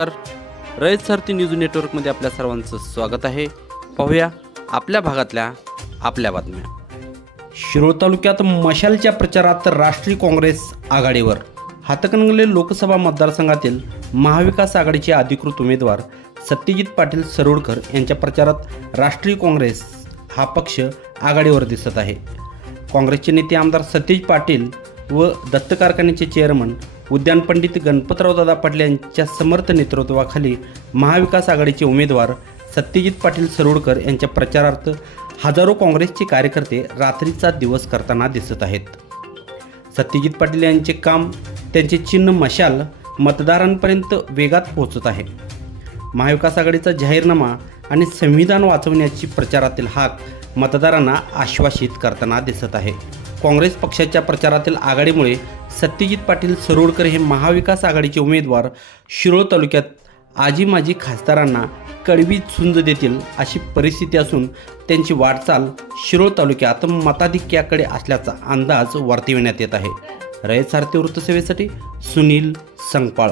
तर रयत सारथी न्यूज नेटवर्कमध्ये आपल्या सर्वांचं स्वागत आहे. पाहूया आपल्या भागातल्या आपल्या बातम्या. शिरोळ तालुक्यात मशालच्या प्रचारात राष्ट्रीय काँग्रेस आघाडीवर. हातकणंगले लोकसभा मतदारसंघातील महाविकास आघाडीचे अधिकृत उमेदवार सत्यजित पाटील सरोडकर यांच्या प्रचारात राष्ट्रीय काँग्रेस हा पक्ष आघाडीवर दिसत आहे. काँग्रेसचे नेते आमदार सतीश पाटील व दत्त कारखान्याचे चेअरमन उद्यान पंडित गणपतराव दादा पाटील यांच्या समर्थ नेतृत्वाखाली महाविकास आघाडीचे उमेदवार सत्यजित पाटील सरोडकर यांच्या प्रचारार्थ हजारो काँग्रेसचे कार्यकर्ते रात्रीचा दिवस करताना दिसत आहेत. सत्यजित पाटील यांचे काम त्यांचे चिन्ह मशाल मतदारांपर्यंत वेगात पोहोचत आहे. महाविकास आघाडीचा जाहीरनामा आणि संविधान वाचवण्याची प्रचारातील हाक मतदारांना आश्वासित करताना दिसत आहे. काँग्रेस पक्षाच्या प्रचारातील आघाडीमुळे सत्यजित पाटील सरोडकर हे महाविकास आघाडीचे उमेदवार शिरोळ तालुक्यात आजी माजी खासदारांना कडवी झुंज देतील अशी परिस्थिती असून त्यांची वाटचाल शिरोळ तालुक्यात मताधिक्याकडे असल्याचा अंदाज वर्तविण्यात येत आहे. रयत सारथी वृत्तसेवेसाठी सुनील संगपाळ.